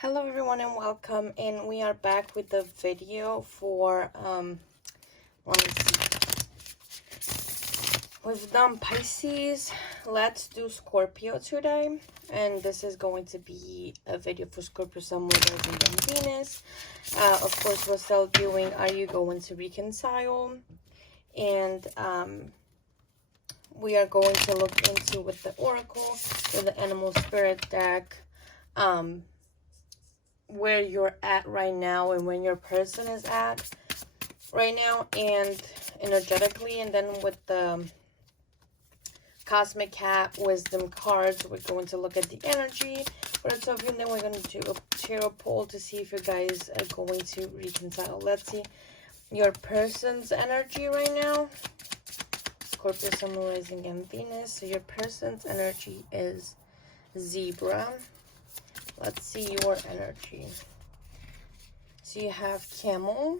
Hello everyone and welcome, and we are back with the video for let me see, we've done Pisces. Let's do Scorpio today, and this is going to be a video for Scorpio, Sun, Moon, Rising, and Venus. Of course, we're still doing Are You Going to Reconcile? And we are going to look into with the Oracle, with the Animal Spirit deck, where you're at right now and when your person is at right now and energetically. And then with the Cosmic Cat Wisdom cards, we're going to look at the energy for the two of you, and then we're going to do a tarot poll to see if you guys are going to reconcile. Let's see your person's energy right now. Scorpio, Sun, Moon, Rising, and Venus. So your person's energy is Zebra. Let's see your energy. So you have Camel.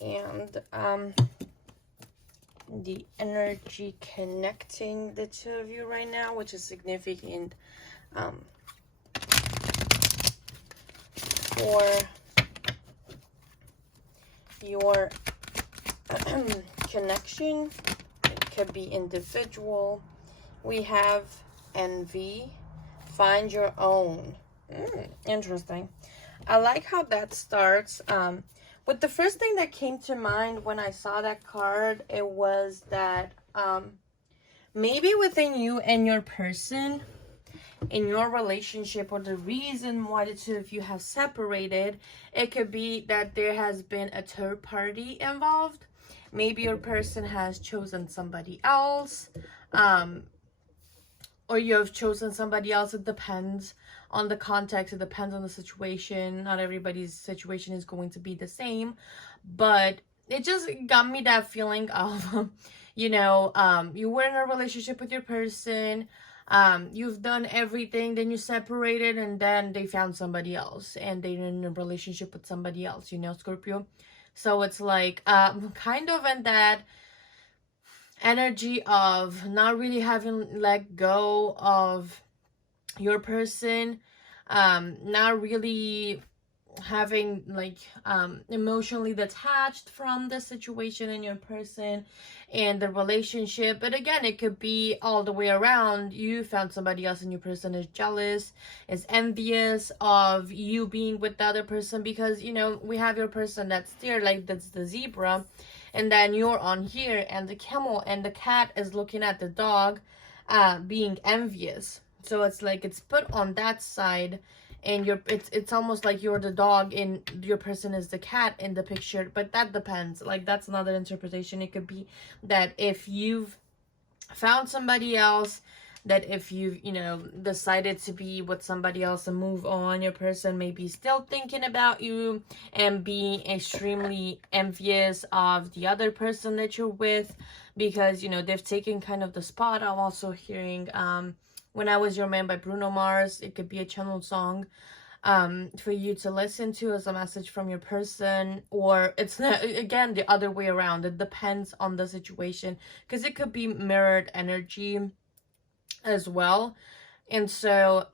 And the energy connecting the two of you right now, which is significant for your connection. It could be individual. We have Envy. Find your own. Interesting. I like how that starts. With the first thing that came to mind when I saw that card, it was that maybe within you and your person, in your relationship, or the reason why the two of you have separated, it could be that there has been a third party involved. Maybe your person has chosen somebody else. Or you have chosen somebody else. It depends on the context. It depends on the situation. Not everybody's situation is going to be the same. But it just got me that feeling of, you were in a relationship with your person. You've done everything. Then you separated, and then they found somebody else. And they're in a relationship with somebody else, Scorpio. So it's like kind of in that energy of not really having let go of your person, not really having emotionally detached from the situation in your person and the relationship. But again, it could be all the way around. You found somebody else and your person is jealous, is envious of you being with the other person, because we have your person that's there, like that's the Zebra, and then you're on here, and the Camel and the cat is looking at the dog, being envious. So it's like it's put on that side, and it's almost like you're the dog and your person is the cat in the picture. But that depends. Like, that's another interpretation. It could be that if you've found somebody else, that if you've decided to be with somebody else and move on, your person may be still thinking about you and being extremely envious of the other person that you're with, because they've taken kind of the spot. I'm also hearing When I Was Your Man by Bruno Mars. It could be a channel song for you to listen to as a message from your person, or it's not, again, the other way around. It depends on the situation, because it could be mirrored energy as well. And so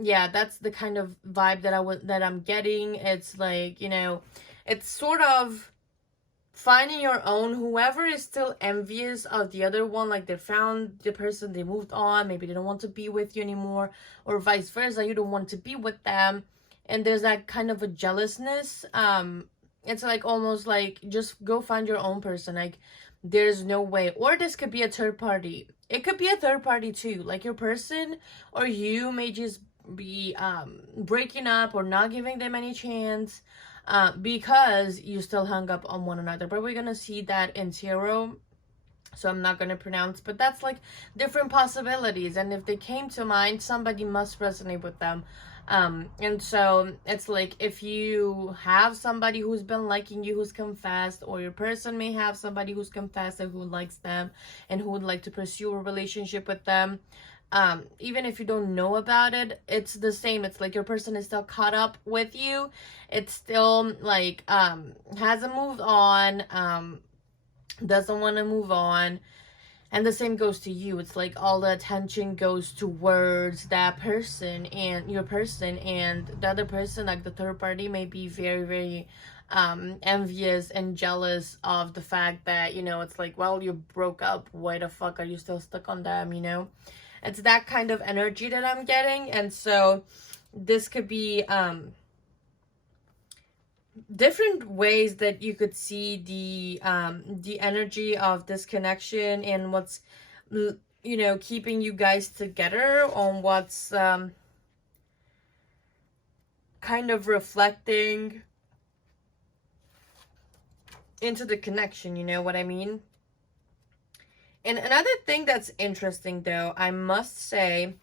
yeah, that's the kind of vibe that I'm getting. It's like, it's sort of finding your own. Whoever is still envious of the other one, like they found the person, they moved on, maybe they don't want to be with you anymore, or vice versa, you don't want to be with them, and there's that kind of a jealousness. It's like almost like, just go find your own person. Like, there's no way. Or this could be a third party. It could be a third party too, like your person or you may just be breaking up or not giving them any chance, because you still hung up on one another. But we're gonna see that in tarot, so I'm not gonna pronounce, but that's like different possibilities, and if they came to mind, somebody must resonate with them. And so it's like, if you have somebody who's been liking you, who's confessed, or your person may have somebody who's confessed and who likes them and who would like to pursue a relationship with them, even if you don't know about it, it's the same. It's like your person is still caught up with you. It's still like hasn't moved on, doesn't want to move on. And the same goes to you. It's like all the attention goes towards that person and your person, and the other person, like the third party, may be very, very envious and jealous of the fact that, you know, it's like, well, you broke up. Why the fuck are you still stuck on them, you know? It's that kind of energy that I'm getting. And so this could be different ways that you could see the energy of this connection and what's, you know, keeping you guys together, on what's kind of reflecting into the connection, you know what I mean? And another thing that's interesting, though, I must say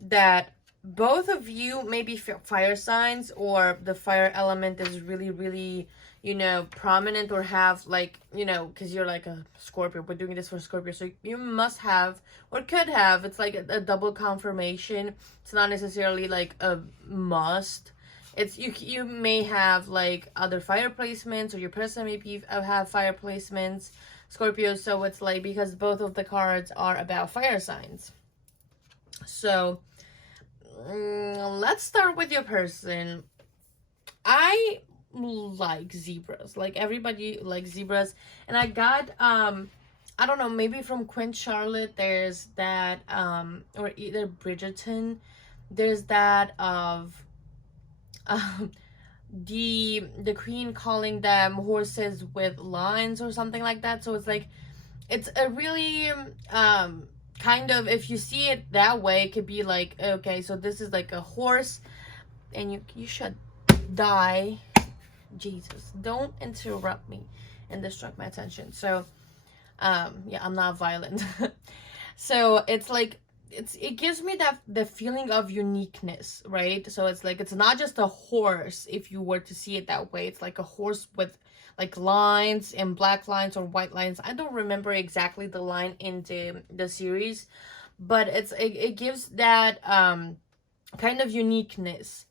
that both of you may be fire signs, or the fire element is really, really, you know, prominent, or have, like, you know, because you're like a Scorpio. We're doing this for Scorpio, so you must have, or could have, it's like a double confirmation. It's not necessarily like a must. It's you may have like other fire placements, or your person maybe have fire placements, Scorpio. So it's like, because both of the cards are about fire signs. So let's start with your person. I like zebras. Like, everybody likes zebras. And I got I don't know, maybe from Queen Charlotte, there's that or either Bridgerton, there's that of the queen calling them horses with lines or something like that. So it's like, it's a really kind of, if you see it that way, it could be like, okay, so this is like a horse, and you should die. Jesus, don't interrupt me and distract my attention. So yeah, I'm not violent. So it's like, it gives me that the feeling of uniqueness, right? So it's like, it's not just a horse, if you were to see it that way. It's like a horse with like lines, and black lines or white lines. I don't remember exactly the line in the series, but it gives that kind of uniqueness.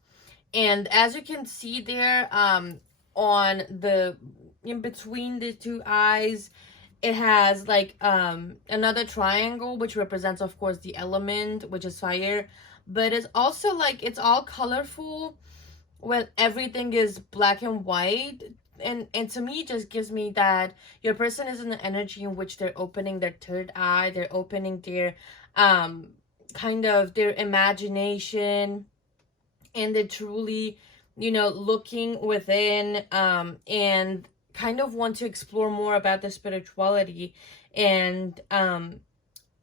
And as you can see there, on the, in between the two eyes, it has like another triangle, which represents, of course, the element, which is fire. But it's also like, it's all colorful when everything is black and white. And to me, it just gives me that your person is in an energy in which they're opening their third eye, they're opening their kind of their imagination, and they're truly, you know, looking within, and kind of want to explore more about their spirituality, and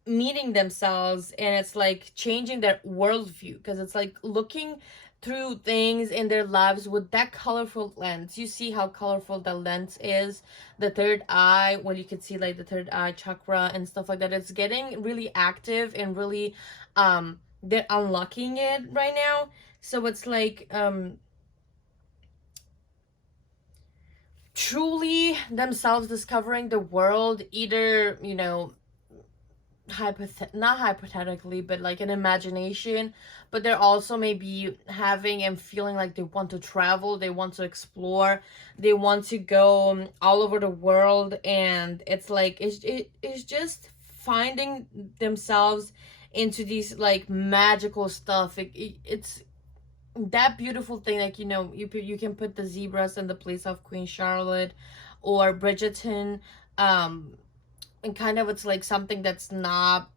meeting themselves. And it's like changing their worldview, because it's like looking through things in their lives with that colorful lens. You see how colorful the lens is, the third eye, when you can see like the third eye chakra and stuff like that. It's getting really active, and really they're unlocking it right now. So it's like truly themselves discovering the world, either, you know, not hypothetically, but like an imagination. But they're also maybe having and feeling like they want to travel, they want to explore, they want to go all over the world. And it's like, it's just finding themselves into these like magical stuff. It's that beautiful thing. Like, you know, you can put the zebras in the place of Queen Charlotte or Bridgerton, and kind of, it's like something that's not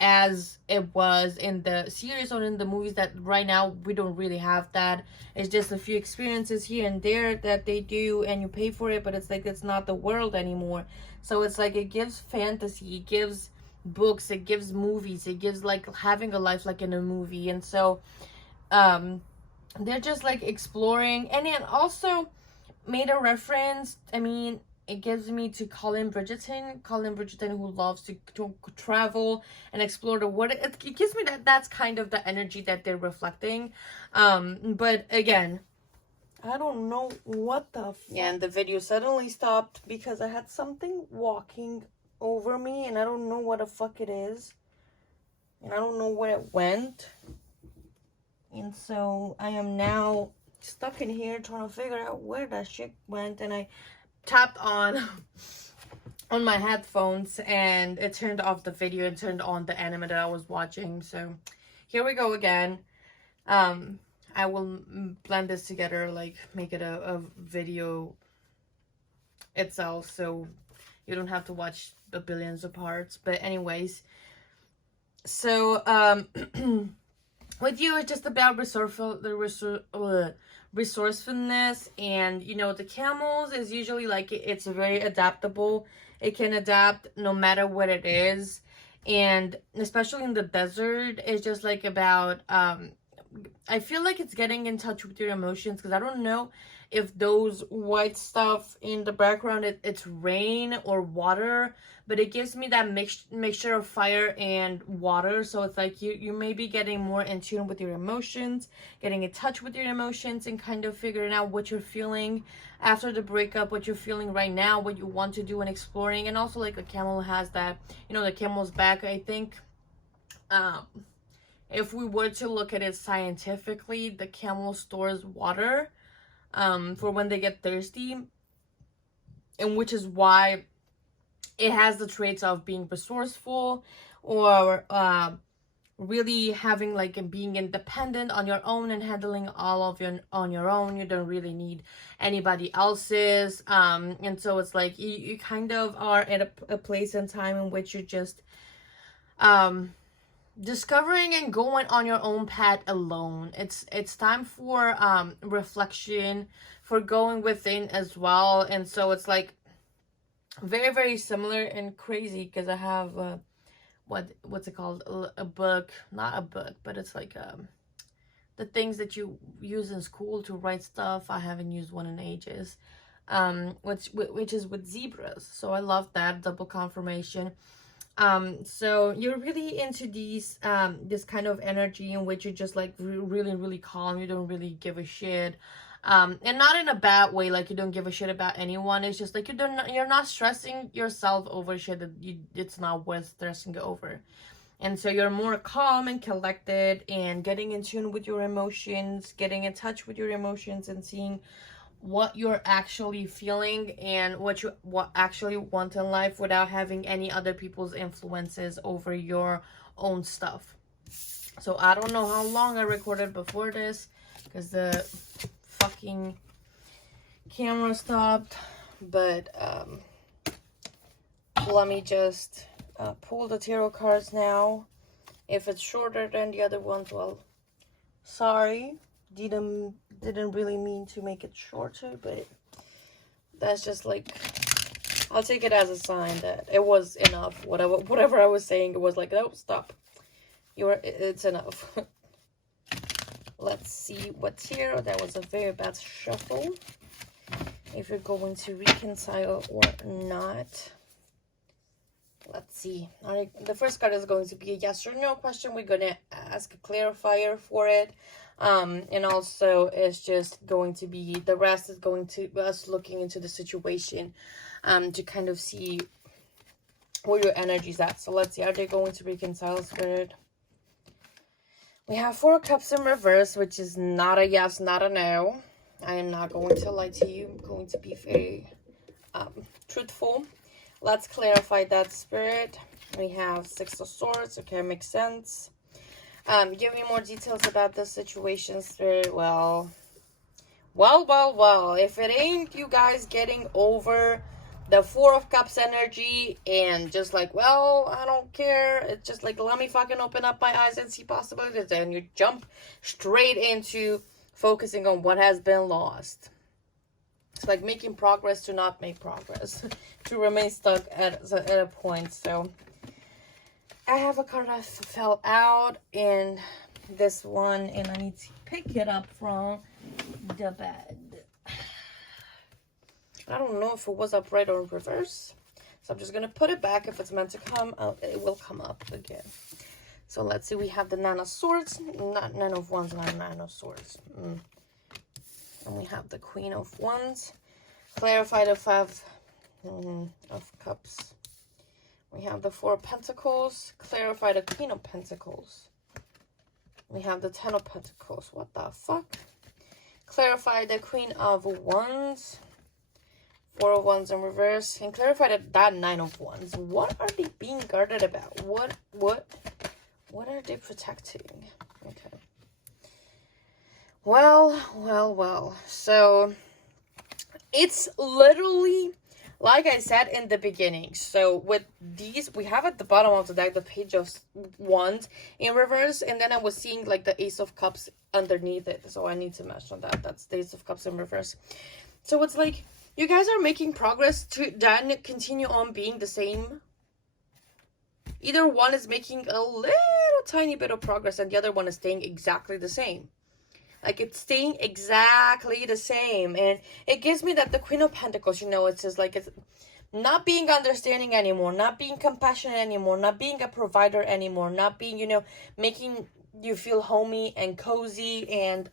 as it was in the series or in the movies, that right now we don't really have that. It's just a few experiences here and there that they do, and you pay for it, but it's like, it's not the world anymore. So it's like, it gives fantasy, it gives books, it gives movies, it gives like having a life like in a movie. And so they're just like exploring. And then also made a reference, I mean, it gives me to Colin Bridgerton, who loves to travel and explore the world. It gives me that's kind of the energy that they're reflecting. But again, I don't know what the yeah, and the video suddenly stopped because I had something walking over me, and I don't know what the fuck it is, and I don't know where it went. And so I am now stuck in here trying to figure out where that shit went. And I tapped on on my headphones, and it turned off the video and turned on the anime that I was watching. So here we go again. I will blend this together, like make it a video itself, so you don't have to watch the billions of parts. But anyways, so with you, it's just about resourcefulness, and you know, the camels is usually like, it's very adaptable. It can adapt no matter what it is, and especially in the desert, it's just like about I feel like it's getting in touch with your emotions, because I don't know if those white stuff in the background, it's rain or water, but it gives me that mixture of fire and water. So it's like you may be getting more in tune with your emotions, getting in touch with your emotions, and kind of figuring out what you're feeling after the breakup, what you're feeling right now, what you want to do, and exploring. And also, like, a camel has that, you know, the camel's back, I think. If we were to look at it scientifically, the camel stores water for when they get thirsty, and which is why it has the traits of being resourceful, or really having, like, being independent on your own and handling all of your on your own. You don't really need anybody else's, and so it's like you kind of are at a place and time in which you're just discovering and going on your own path alone. It's time for reflection, for going within as well. And so it's like very, very similar and crazy, because I have what's it called, a book, not a book, but it's like the things that you use in school to write stuff. I haven't used one in ages, which is with zebras. So I love that double confirmation. So you're really into these this kind of energy in which you're just like really, really calm. You don't really give a shit, and not in a bad way, like you don't give a shit about anyone. It's just like you're not stressing yourself over shit that it's not worth stressing over. And so you're more calm and collected, and getting in tune with your emotions, getting in touch with your emotions, and seeing what you're actually feeling and what actually want in life, without having any other people's influences over your own stuff. So I don't know how long I recorded before this, because the fucking camera stopped, but let me just pull the tarot cards now. If it's shorter than the other ones, well, sorry. Didn't really mean to make it shorter, but that's just like, I'll take it as a sign that it was enough. Whatever I was saying, it was like, no, stop. It's enough. Let's see what's here. That was a very bad shuffle. If you're going to reconcile or not. Let's see. All right, the first card is going to be a yes or no question. We're going to ask a clarifier for it. And also it's just going to be, the rest is going to us looking into the situation to kind of see where your energy's at. So let's see, are they going to reconcile, Spirit? We have 4 Cups in reverse, which is not a yes, not a no. I am not going to lie to you. I'm going to be very truthful. Let's clarify that, Spirit. We have 6 of Swords. Okay, makes sense. Give me more details about this situation, Spirit. Well. If it ain't you guys getting over the 4 of Cups energy and just like, well, I don't care. It's just like, let me fucking open up my eyes and see possibilities. And you jump straight into focusing on what has been lost. It's like making progress to not make progress. To remain stuck at a point. So I have a card that fell out in this one, and I need to pick it up from the bed. I don't know if it was upright or in reverse. So I'm just going to put it back. If it's meant to come out, it will come up again. So let's see. We have the 9 of Swords. Not 9 of Wands, not 9 of Swords. And we have the Queen of Wands. Clarify the 5 of Cups. We have the 4 of Pentacles. Clarify the Queen of Pentacles. We have the 10 of Pentacles. What the fuck? Clarify the Queen of Wands. Four of Wands in reverse. And clarify that Nine of Wands. What are they being guarded about? What are they protecting? Okay. Well. So, it's literally, like I said in the beginning. So, with these, we have at the bottom of the deck the Page of Wands in reverse. And then I was seeing, like, the Ace of Cups underneath it. So, I need to mention that. That's the Ace of Cups in reverse. So, it's like, you guys are making progress to then continue on being the same. Either one is making a little tiny bit of progress and the other one is staying exactly the same. Like, it's staying exactly the same. And it gives me that the Queen of Pentacles, you know, it's just like, it's not being understanding anymore, not being compassionate anymore, not being a provider anymore, not being, you know, making you feel homey and cozy and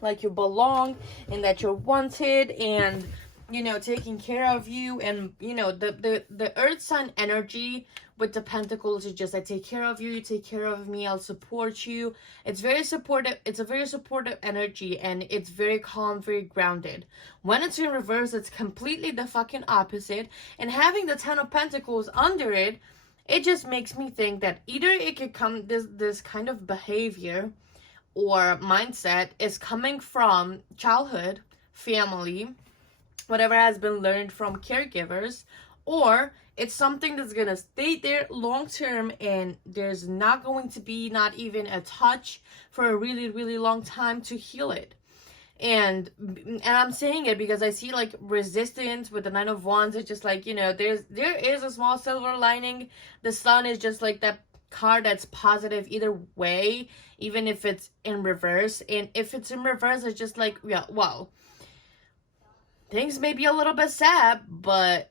like you belong and that you're wanted and, you know, taking care of you. And, you know, the earth sign energy with the pentacles is just, I take care of you, you take care of me, I'll support you. It's very supportive. It's a very supportive energy and it's very calm, very grounded. When it's in reverse, it's completely the fucking opposite. And having the Ten of Pentacles under it, it just makes me think that either it could come, this kind of behavior or mindset is coming from childhood, family, whatever has been learned from caregivers, or it's something that's going to stay there long term and there's not going to be not even a touch for a really, really long time to heal it. And I'm saying it because I see like resistance with the Nine of Wands. It's just like, you know, there is a small silver lining. The Sun is just like that card that's positive either way, even if it's in reverse. And if it's in reverse, it's just like, yeah, well, things may be a little bit sad, but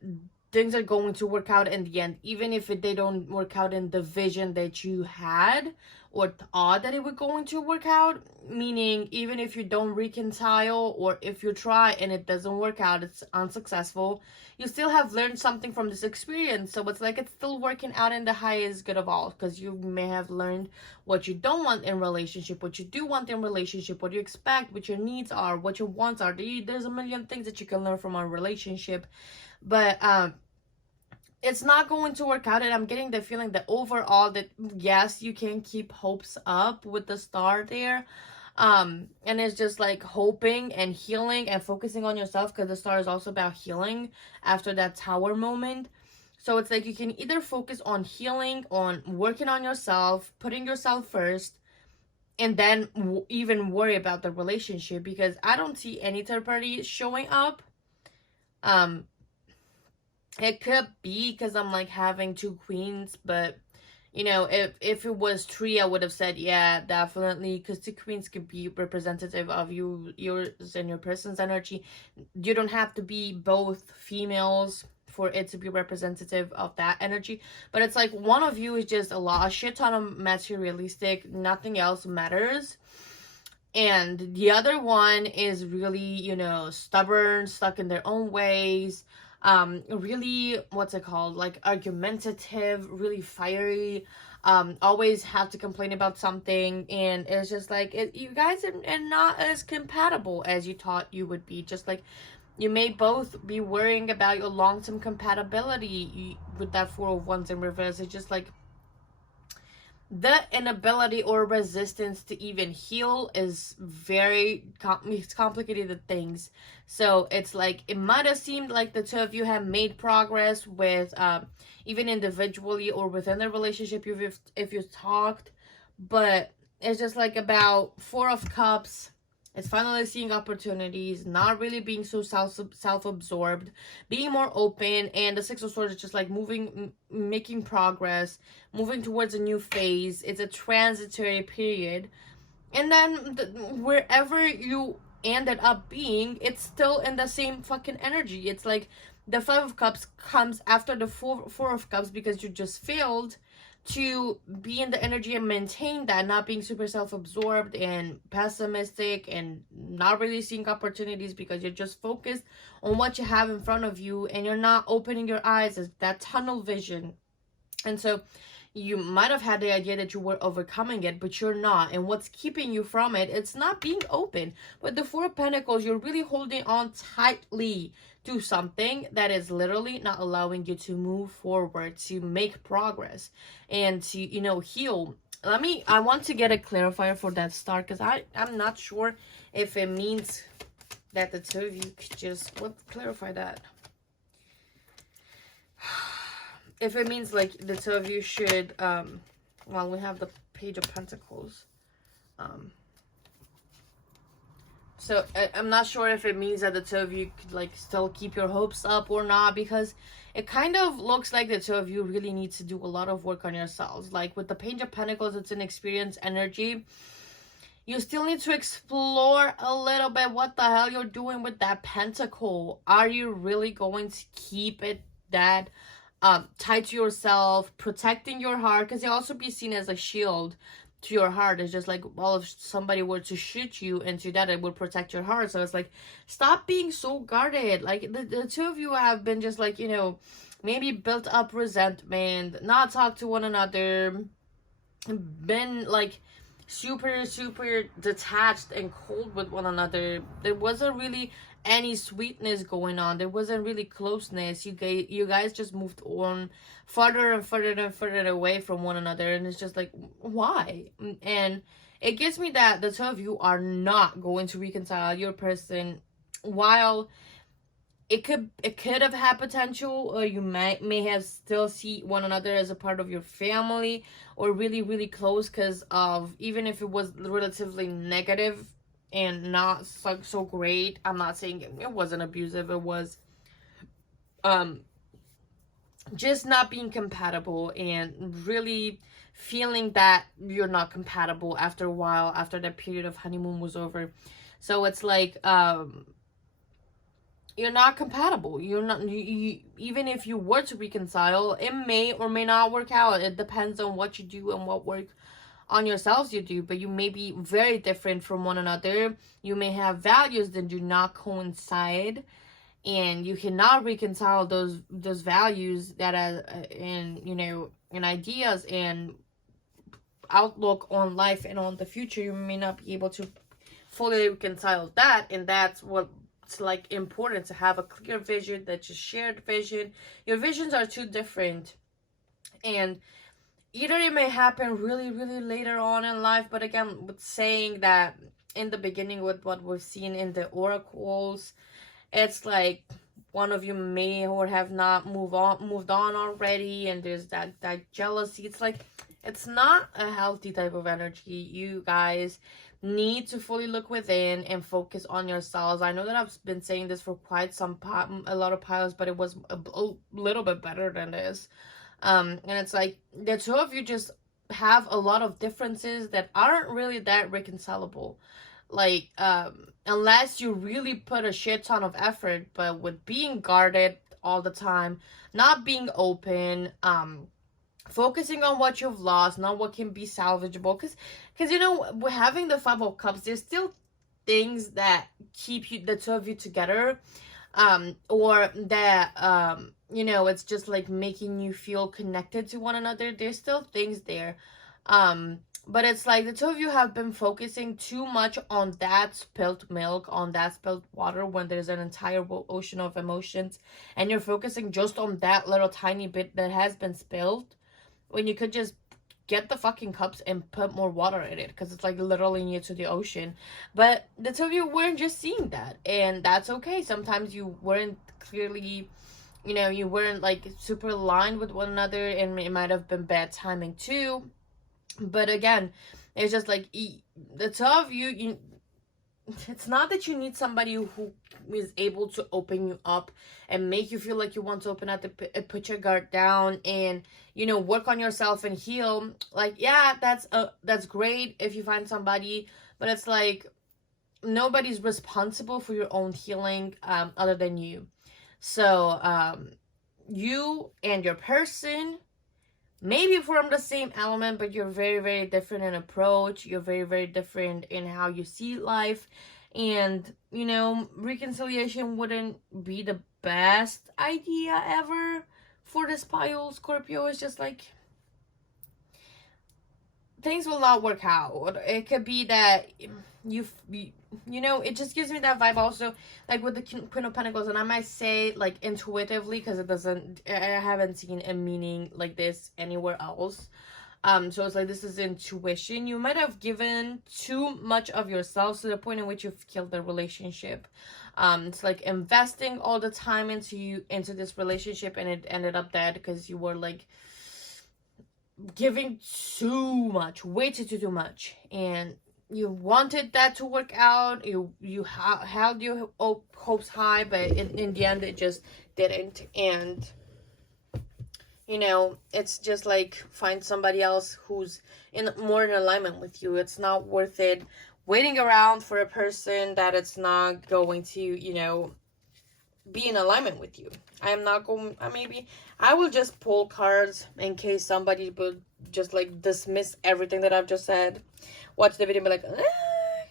things are going to work out in the end, even if they don't work out in the vision that you had or thought that it was going to work out. Meaning, even if you don't reconcile or if you try and it doesn't work out, it's unsuccessful, you still have learned something from this experience. So it's like it's still working out in the highest good of all, because you may have learned what you don't want in relationship, what you do want in relationship, what you expect, what your needs are, what your wants are. There's a million things that you can learn from a relationship. But it's not going to work out, and I'm getting the feeling that overall that yes, you can keep hopes up with the star there, and it's just like hoping and healing and focusing on yourself, because the star is also about healing after that Tower moment. So it's like you can either focus on healing, on working on yourself, putting yourself first, and then even worry about the relationship, because I don't see any third party showing up. It could be because I'm like having two queens, but you know, if it was three, I would have said yeah, definitely, because two queens could be representative of yours and your person's energy. You don't have to be both females for it to be representative of that energy, but it's like one of you is just a shit ton of materialistic, nothing else matters, and the other one is really, you know, stubborn, stuck in their own ways, really, what's it called, like argumentative, really fiery, always have to complain about something. And it's just like you guys are not as compatible as you thought you would be. Just like you may both be worrying about your long-term compatibility with that Four of Wands in reverse. It's just like the inability or resistance to even heal is very complicated things. So it's like it might have seemed like the two of you have made progress with even individually or within the relationship if you've talked, but it's just like about Four of Cups. It's finally seeing opportunities, not really being so self-absorbed, being more open. And the Six of Swords is just like making progress, moving towards a new phase. It's a transitory period. And then wherever you ended up being, it's still in the same fucking energy. It's like the Five of Cups comes after the Four of Cups, because you just failed to be in the energy and maintain that, not being super self-absorbed and pessimistic and not really seeing opportunities, because you're just focused on what you have in front of you and you're not opening your eyes as that tunnel vision. And so You might have had the idea that you were overcoming it, but you're not. And what's keeping you from it, it's not being open. With the Four of Pentacles, you're really holding on tightly to something that is literally not allowing you to move forward, to make progress, and to, you know, heal. I want to get a clarifier for that star, because I'm not sure if it means that the two of you could just, clarify that. If it means like the two of you should, well, we have the Page of Pentacles. So I'm not sure if it means that the two of you could like still keep your hopes up or not, because it kind of looks like the two of you really need to do a lot of work on yourselves. Like with the Page of Pentacles, it's an experience energy. You still need to explore a little bit what the hell you're doing with that pentacle. Are you really going to keep it that tied to yourself, protecting your heart? Because it also be seen as a shield to your heart. It's just like, well, if somebody were to shoot you into that, it would protect your heart. So it's like, stop being so guarded. Like the two of you have been just like, you know, maybe built up resentment, not talk to one another, been like super detached and cold with one another. There wasn't really any sweetness going on. There wasn't really closeness. You guys just moved on further and further away from one another, and it's just like, why? And it gives me that the two of you are not going to reconcile. Your person, while it could have had potential, or you may have still see one another as a part of your family, or really close, because of, even if it was relatively negative and not so great. I'm not saying it wasn't abusive. It was just not being compatible, and really feeling that you're not compatible after a while, after that period of honeymoon was over. So it's like you're not compatible. You're not, you even if you were to reconcile, it may or may not work out. It depends on what you do and what work on yourselves you do. But you may be very different from one another. You may have values that do not coincide, and you cannot reconcile those values that are and, you know, and ideas and outlook on life and on the future. You may not be able to fully reconcile that, and that's what it's like important, to have a clear vision, that's a shared vision. Your visions are too different, and either it may happen really later on in life, but again, with saying that in the beginning, with what we've seen in the oracles, it's like one of you may or have not moved on already, and there's that jealousy. It's like, it's not a healthy type of energy. You guys need to fully look within and focus on yourselves. I know that I've been saying this for quite a lot of piles, but it was a little bit better than this. And it's like the two of you just have a lot of differences that aren't really that reconcilable. Like unless you really put a shit ton of effort, but with being guarded all the time, not being open, focusing on what you've lost, not what can be salvageable. Because you know, we're having the Five of Cups, there's still things that keep you, the two of you together, or that you know, it's just like making you feel connected to one another. There's still things there, but it's like the two of you have been focusing too much on that spilled milk, on that spilled water, when there's an entire ocean of emotions, and you're focusing just on that little tiny bit that has been spilled, when you could just get the fucking cups and put more water in it, because it's like literally near to the ocean. But the two of you weren't just seeing that, and that's okay. Sometimes you weren't clearly, you know, you weren't like super aligned with one another, and it might have been bad timing too. But again, it's just like the two of you, it's not that you need somebody who is able to open you up and make you feel like you want to open up, put your guard down, and, you know, work on yourself and heal. Like, yeah, that's great if you find somebody, but it's like nobody's responsible for your own healing other than you. So you and your person maybe form the same element, but you're very different in approach. You're very different in how you see life. And, you know, reconciliation wouldn't be the best idea ever for this pile, Scorpio. It's just like, things will not work out. It could be that you know, it just gives me that vibe also, like with the Queen of Pentacles, and I might say like intuitively, because I haven't seen a meaning like this anywhere else. So it's like, this is intuition. You might have given too much of yourself to the point in which you've killed the relationship. It's like investing all the time into this relationship, and it ended up dead because you were like giving too much, way too much, and you wanted that to work out. You held your hopes high, but in the end it just didn't. And you know, it's just like, find somebody else who's more in alignment with you. It's not worth it waiting around for a person that it's not going to, you know, be in alignment with you. I am not going, maybe I will just pull cards in case somebody would just like dismiss everything that I've just said. Watch the video and be like,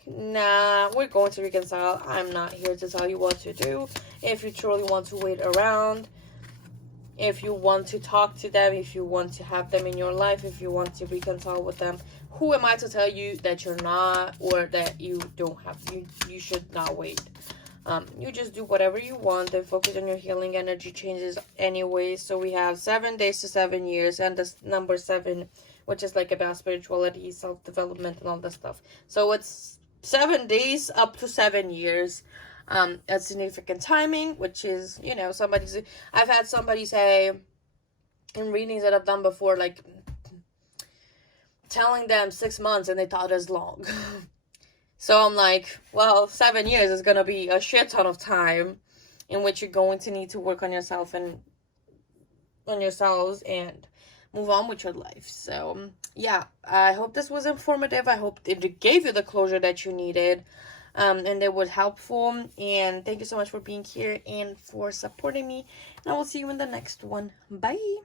nah, we're going to reconcile. I'm not here to tell you what to do. If you truly want to wait around, if you want to talk to them, if you want to have them in your life, if you want to reconcile with them, who am I to tell you that you're not, or that you don't have, you should not wait. You just do whatever you want and focus on your healing. Energy changes anyway. So we have 7 days to 7 years, and this number 7, which is like about spirituality, self-development, and all that stuff. So it's 7 days up to 7 years. A significant timing, which is, you know, I've had somebody say in readings that I've done before, like telling them 6 months and they thought as long. So I'm like, well, 7 years is going to be a shit ton of time in which you're going to need to work on yourself and on yourselves and move on with your life. So yeah, I hope this was informative. I hope it gave you the closure that you needed. And it was helpful. And thank you so much for being here and for supporting me. And I will see you in the next one. Bye.